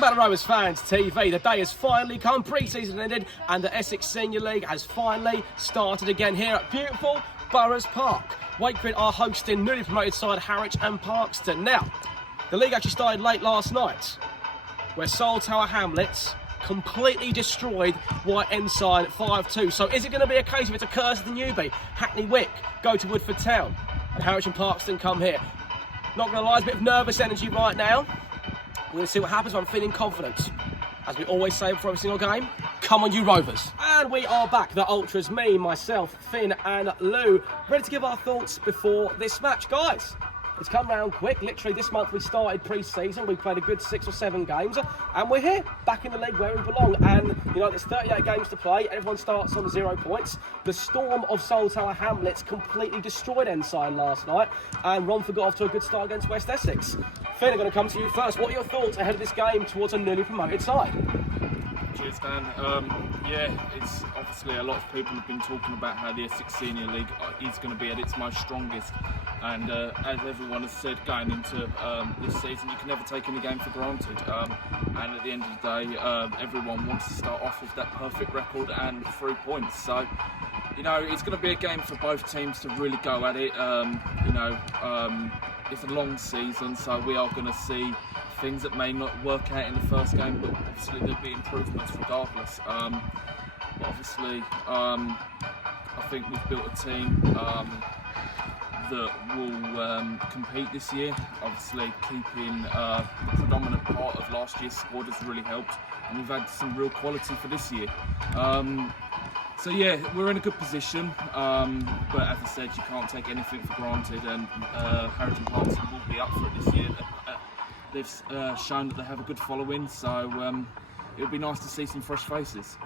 Welcome back to Rovers Fans TV. The day has finally come, pre-season ended, and the Essex Senior League has finally started again here at beautiful Harwich Park. Wakering are hosting newly promoted side Harwich and Parkeston. Now, the league actually started late last night, where Tower Hamlets completely destroyed White Ensign 5-2. So is it going to be a case of it's a curse of the newbie? Hackney Wick go to Woodford Town, and Harwich and Parkeston come here. Not going to lie, it's a bit of nervous energy right now. We're going to see what happens, but I'm feeling confident. As we always say before every single game, come on you Rovers. And we are back, the Ultras, me, myself, Finn and Lou, ready to give our thoughts before this match. Guys, it's come round quick. Literally this month we started pre-season. We played a good 6 or 7 games and we're here, back in the league where we belong. And you know, there's 38 games to play. Everyone starts on 0 points. The storm of Tower Hamlets completely destroyed Ensign last night, and Romford got off to a good start against West Essex. Finn, I'm going to come to you first. What are your thoughts ahead of this game towards a newly promoted side? Cheers, Dan. Yeah, it's obviously a lot of people have been talking about how the Essex Senior League is going to be at its most strongest, and as everyone has said going into this season, you can never take any game for granted, and at the end of the day, everyone wants to start off with that perfect record and 3 points. So, you know, it's going to be a game for both teams to really go at it. It's a long season, so we are going to see things that may not work out in the first game, but obviously there'll be improvements regardless. But obviously, I think we've built a team that will compete this year. Obviously, keeping the predominant part of last year's squad has really helped, and we've had some real quality for this year. So yeah, we're in a good position, but as I said, you can't take anything for granted, and Harwich and Parkeston will be up for it this year. They've shown that they have a good following, so it'll be nice to see some fresh faces.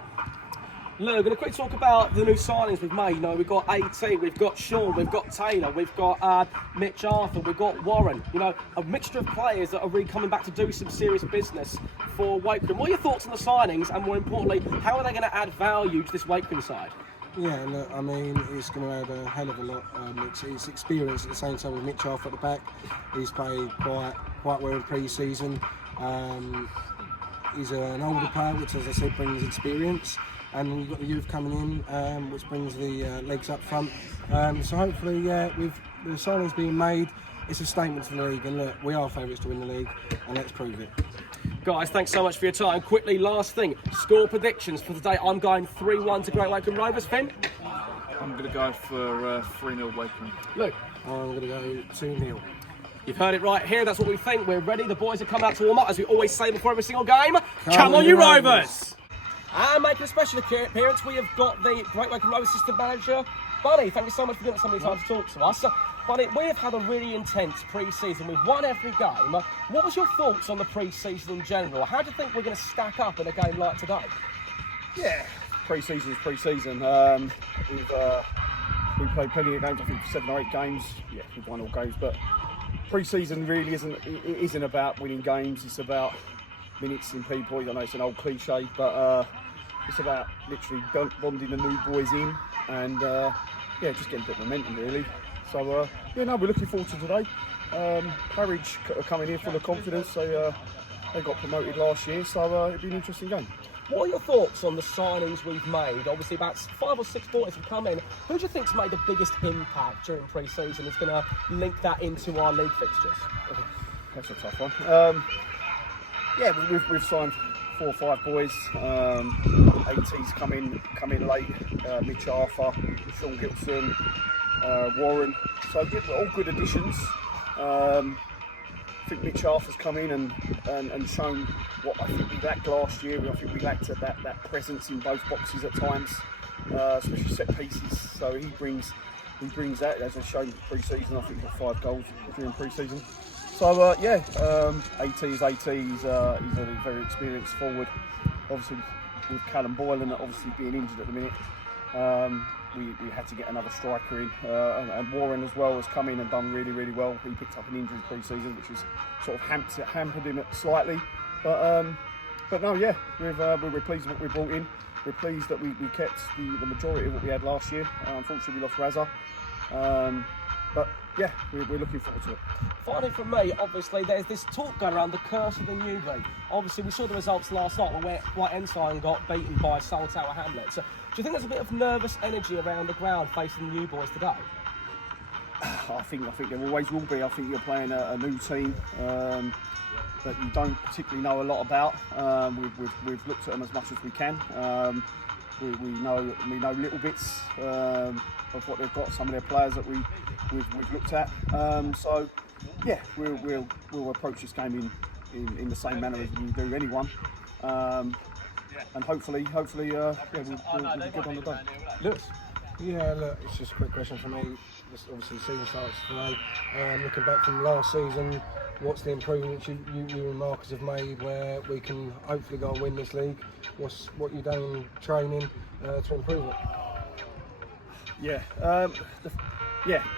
Lou, we're going to quickly talk about the new signings we've made. You know, we've got AT, we've got Sean, we've got Taylor, we've got Mitch Arthur, we've got Warren. You know, a mixture of players that are really coming back to do some serious business for Wakering. What are your thoughts on the signings, and more importantly, how are they going to add value to this Wakering side? Yeah, look, I mean, it's going to add a hell of a lot. It's experience at the same time with Mitch Arthur at the back. He's played quite well in pre-season. He's an older player, which, as I said, brings experience. And you've got the youth coming in, which brings the legs up front. So hopefully, with the signings being made, it's a statement to the league. And look, we are favourites to win the league, and let's prove it. Guys, thanks so much for your time. Quickly, last thing, score predictions for today. I'm going 3-1 to Great Wakering Rovers. Finn? I'm going to go for 3-0 Wakering. Lou? I'm going to go 2-0. You've heard it right here. That's what we think. We're ready. The boys have come out to warm up, as we always say before every single game. Come on, you Rovers! And making a special appearance, we have got the Great Wakering Rovers assistant manager, Bunny. Thank you so much for giving us so many time to talk to us. Bunny, we have had a really intense pre-season. We've won every game. What was your thoughts on the pre-season in general? How do you think we're going to stack up in a game like today? Yeah, pre-season is pre-season. We've played plenty of games. I think 7 or 8 games. Yeah, we've won all games, but pre-season really isn't about winning games. It's about minutes in people. I know it's an old cliche, but it's about literally bonding the new boys in, and yeah, just getting a bit of momentum really. So yeah, no, we're looking forward to today. Harwich are coming here full of confidence. They got promoted last year, so it'll be an interesting game. What are your thoughts on the signings we've made? Obviously, about 5 or 6 boys have come in. Who do you think's made the biggest impact during pre-season? It's going to link that into our league fixtures. That's a tough one. Yeah, we've signed 4 or 5 boys. AT's come in late. Mitch Arthur, Sean Gibson, Warren. So yeah, all good additions. I think Mitch Arthur's come in and shown what I think we lacked last year. I think we lacked that presence in both boxes at times, especially set pieces. So he brings that, as I've shown pre-season. I think he's got 5 goals during pre-season. So yeah, AT. He's a very experienced forward. Obviously, with Callum Boylan obviously being injured at the minute, we had to get another striker in, and Warren as well has come in and done really well. He picked up an injury pre-season, which has sort of hampered him slightly. But no, yeah, we're pleased with what we brought in. We're pleased that we kept the majority of what we had last year. Unfortunately, we lost Razza. But yeah, we're looking forward to it. Finally from me, obviously there's this talk going around the curse of the newbie. Obviously we saw the results last night where White Ensign got beaten by Soul Tower Hamlet. So do you think there's a bit of nervous energy around the ground facing the new boys today? I think there always will be. I think you're playing a new team that you don't particularly know a lot about. We've looked at them as much as we can. We know little bits of what they've got. Some of their players that we've looked at. So yeah, we'll approach this game in the same manner as we do anyone. And hopefully, we'll be good on the day. Lewis? Yeah, look, it's just a quick question for me. Obviously, the season starts today. Looking back from last season, what's the improvements you and Marcus have made where we can hopefully go and win this league? What you've done in training to improve it? Yeah,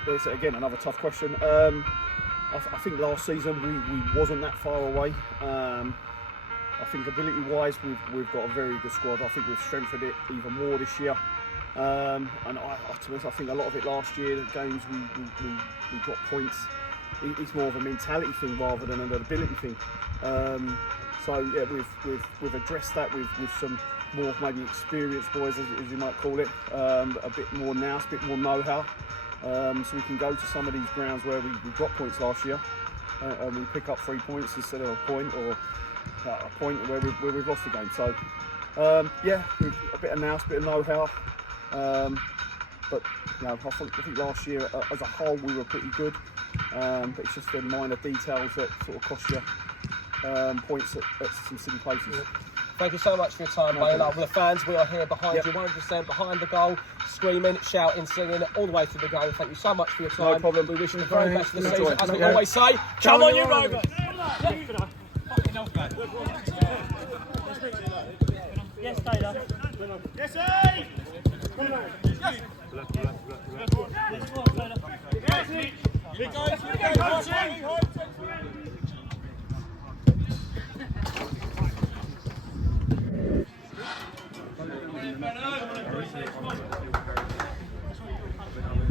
it's again another tough question. I think last season we wasn't that far away. I think ability-wise we've got a very good squad. I think we've strengthened it even more this year. And to be honest, I think a lot of it last year, the games we got points. It's more of a mentality thing rather than an ability thing. So yeah, we've addressed that with some more maybe experienced boys, as you might call it, a bit more nous, a bit more know-how, so we can go to some of these grounds where we dropped points last year and we pick up 3 points instead of a point, or a point where we've lost the game. So yeah, a bit of nous, a bit of know-how. But you know, I think last year as a whole we were pretty good, but it's just the minor details that sort of cost you points at some silly places. Thank you so much for your time, mate. With the fans, we are here behind you, 100% behind the goal, screaming, shouting, singing all the way through the game. Thank you so much for your time. No problem. We wish you the very best of the season. As we always say, come on, you Rovers! Yes, Taylor. Yes, hey!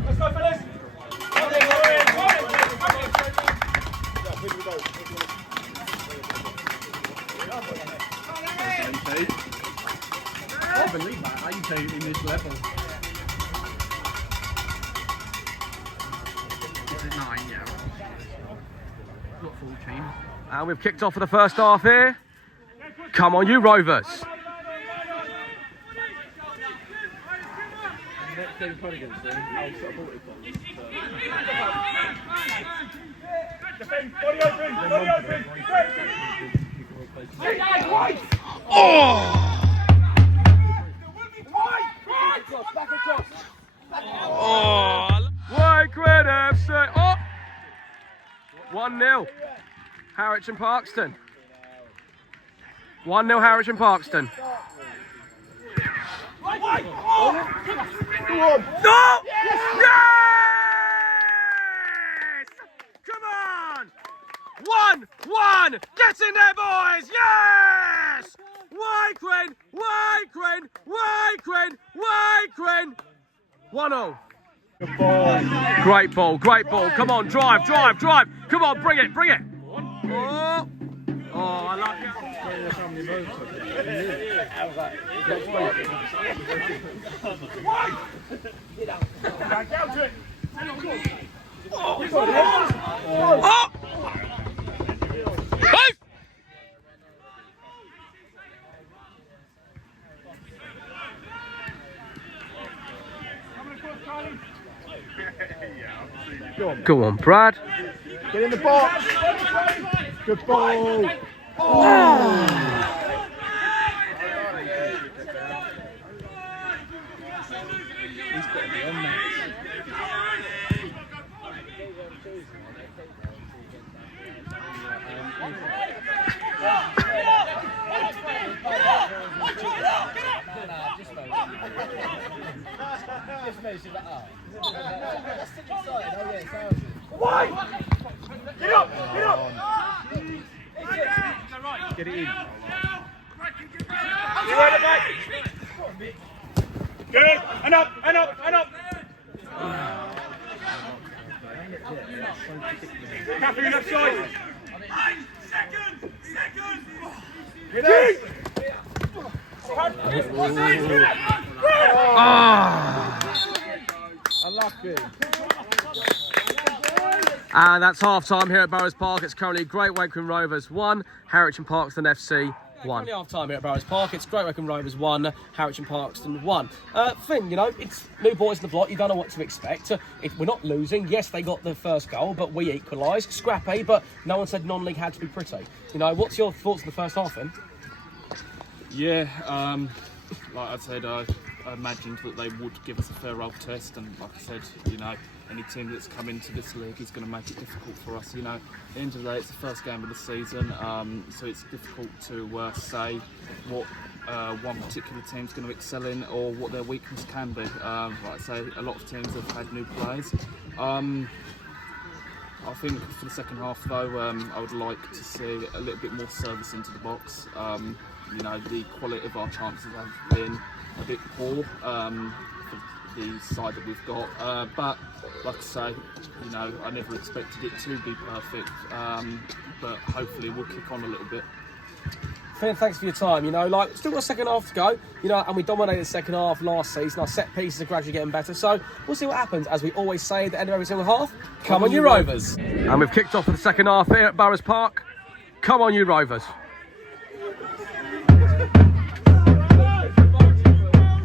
Let's go, fellas! I believe that, I say in this level. Is it 9? Yeah. Not full team. And we've kicked off for the first half here. Come on, you Rovers! Body open! Body open! Oh! Oh! Wakering FC! Oh! 1-0. Harwich and Parkeston. 1-0 Harwich and Parkeston. No! Yes! Come on! 1-1! Get in there, boys! Yes! Wakering! 1-0. Great ball. Come on, drive. Come on, bring it. Oh, I like it. Oh! Go on, Brad. Get in the box. Good ball. Oh. He's got to be on that. Get up! Get it in. Good! And up! Cappy, left side. Second. Get out. Unlucky. And that's half time here at Burrows Park. It's currently Great Wakering Rovers 1, Harwich Parkeston FC 1. Currently half time here at Burrows Park. It's Great Wakering Rovers 1, Harwich Parkeston 1. Finn, you know, it's new boys in the block. You don't know what to expect. We're not losing. Yes, they got the first goal, but we equalised. Scrappy, but no one said non-league had to be pretty. You know, what's your thoughts on the first half, Finn? Yeah, like I said, I imagined that they would give us a fair old test, and like I said, you know, any team that's come into this league is going to make it difficult for us. You know, at the end of the day, it's the first game of the season, so it's difficult to say what one particular team's going to excel in or what their weakness can be. Like I say, a lot of teams have had new players. I think for the second half, though, I would like to see a little bit more service into the box. You know, the quality of our chances have been a bit poor for the side that we've got. But like I say, you know, I never expected it to be perfect. But hopefully we'll kick on a little bit. Finn, thanks for your time. You know, like, still got a second half to go, you know, and we dominated the second half last season. Our set pieces are gradually getting better, so we'll see what happens. As we always say at the end of every single half, come on you Rovers. And we've kicked off for the second half here at Burrows Park. Come on you Rovers.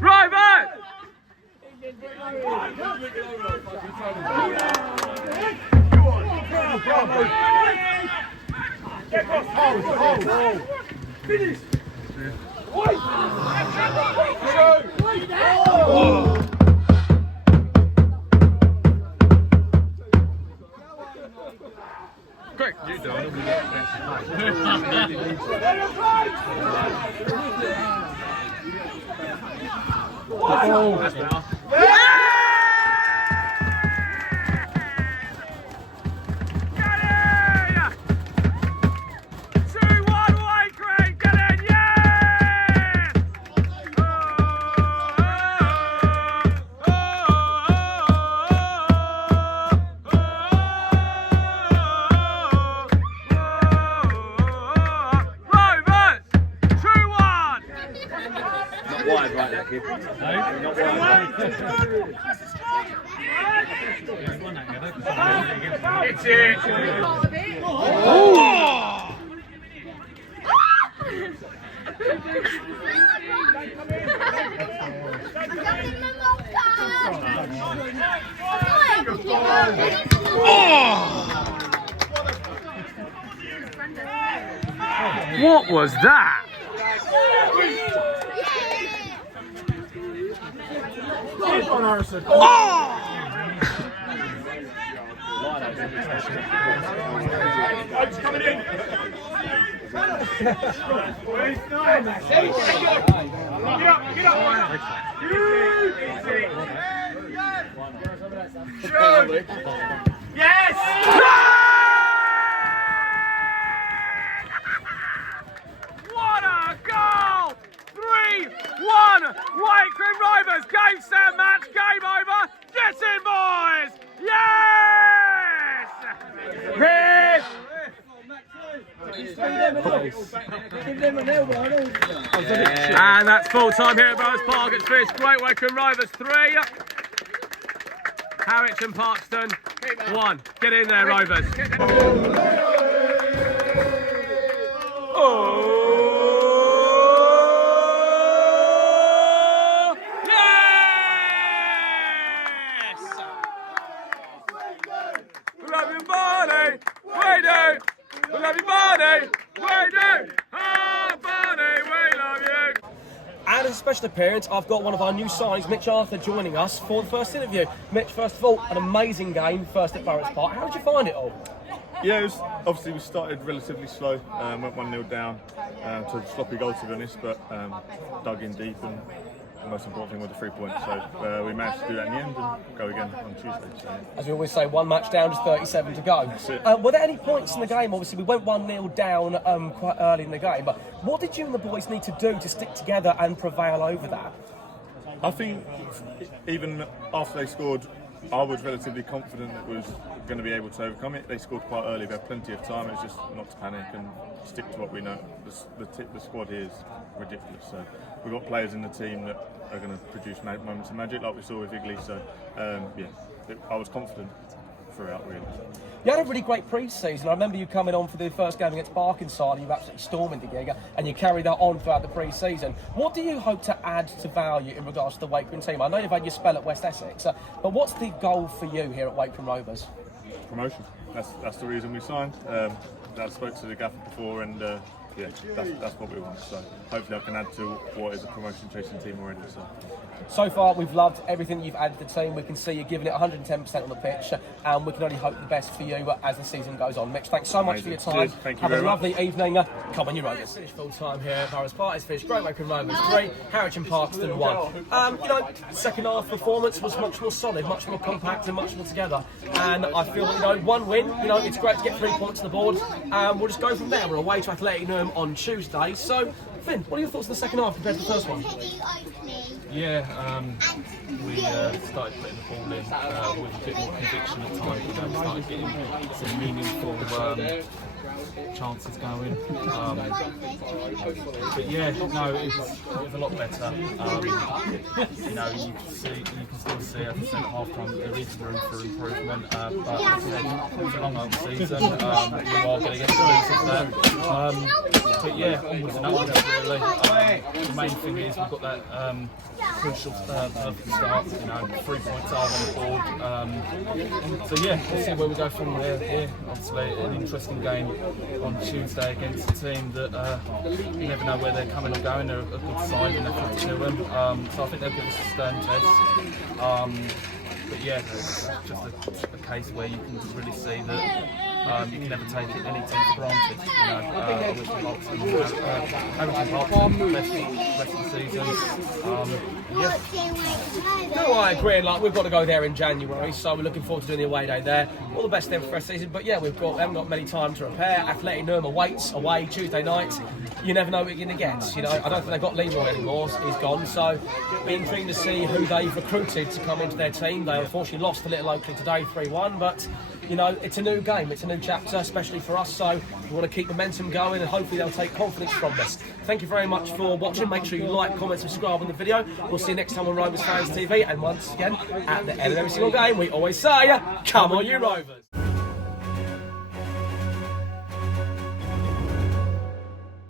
Rovers! Finish. Quick, you do it. It's it. What was that? Oaks coming in. Get up. Yes! What a goal! 3-1 Wakering Rovers. Game, set, match, game over. Get in, boys! Yes! Red! And that's full time here at Burrows Park. It's finished. Great Wakering Rovers 3, Harwich and Parkeston 1. Get in there, Rovers. Oh! And as a special appearance, I've got one of our new signings, Mitch Arthur, joining us for the first interview. Mitch, first of all, an amazing game, first at Burrows Park. How did you find it all? Yeah, obviously we started relatively slow, went 1-0 down to a sloppy goal to be honest, but dug in deep, and the most important thing was the 3 points. So we managed to do that in the end and go again on Tuesday. So. As we always say, one match down, just 37 to go. That's it. Were there any points in the game? Obviously, we went 1-0 down quite early in the game, but what did you and the boys need to do to stick together and prevail over that? I think even after they scored, I was relatively confident that we was going to be able to overcome it. They scored quite early. We had plenty of time. It's just not to panic and stick to what we know. The squad here is ridiculous. So we've got players in the team that are going to produce moments of magic, like we saw with Igley. So I was confident throughout, really. You had a really great pre-season. I remember you coming on for the first game against Parkeston and you were absolutely storming the gig, and you carried that on throughout the pre-season. What do you hope to add to value in regards to the Wakering team? I know you've had your spell at West Essex, but what's the goal for you here at Wakering Rovers? Promotion. That's the reason we signed. I spoke to the gaffer before, and that's what we want. So hopefully I can add to what is a promotion chasing team already. So far, we've loved everything you've added to the team. We can see you're giving it 110% on the pitch, and we can only hope the best for you as the season goes on. Mitch, thanks so much for your time. Cheers. Thank you Have very a lovely much. evening. Come on, you Rovers. Finished full time here at Harwich Parkeston. It's finished Great Wakering Rovers 3, Harwich and Parkeston 1. Second half performance was much more solid, much more compact, and much more together. And I feel that one win. It's great to get 3 points on the board, and we'll just go from there. We're away to Athletic Newham on Tuesday. So, Finn, what are your thoughts on the second half compared to the first one? Yeah, we started putting the ball in with a bit more conviction at times. We started getting some meaningful chances going. But yeah, no, it was a lot better. You can still see at the second half time that there is room for improvement. But it's a long old season. We are going to get the release of that. But yeah, onwards and upwards really. The main thing is we've got that crucial perfect start. 3 points are on the board. So yeah, we'll see where we go from there. Here, obviously, an interesting game on Tuesday against a team that you never know where they're coming or going. They're a good side and they're good to them. So I think they'll give us a stern test. But yeah, it's just a case where you can really see that you can never take any team for granted. Harwich Parkeston, best of the season. No, I agree. We've got to go there in January, so we're looking forward to doing the away day there. All the best then for the rest of the season. But yeah, we haven't got many time to prepare. Athletic Newham awaits away Tuesday night. You never know what you're going to get. I don't think they've got Leroy anymore. He's gone. So be intriguing to see who they've recruited to come into their team. They unfortunately lost a little locally today, 3-1. But it's a new game. It's a new chapter, especially for us. So we want to keep momentum going, and hopefully they'll take confidence from this. Thank you very much for watching. Make sure you like, comment, subscribe on the video. We'll see you next time on Rovers Fans TV. And once again, at the end of every single game, we always say, come on, you Rovers.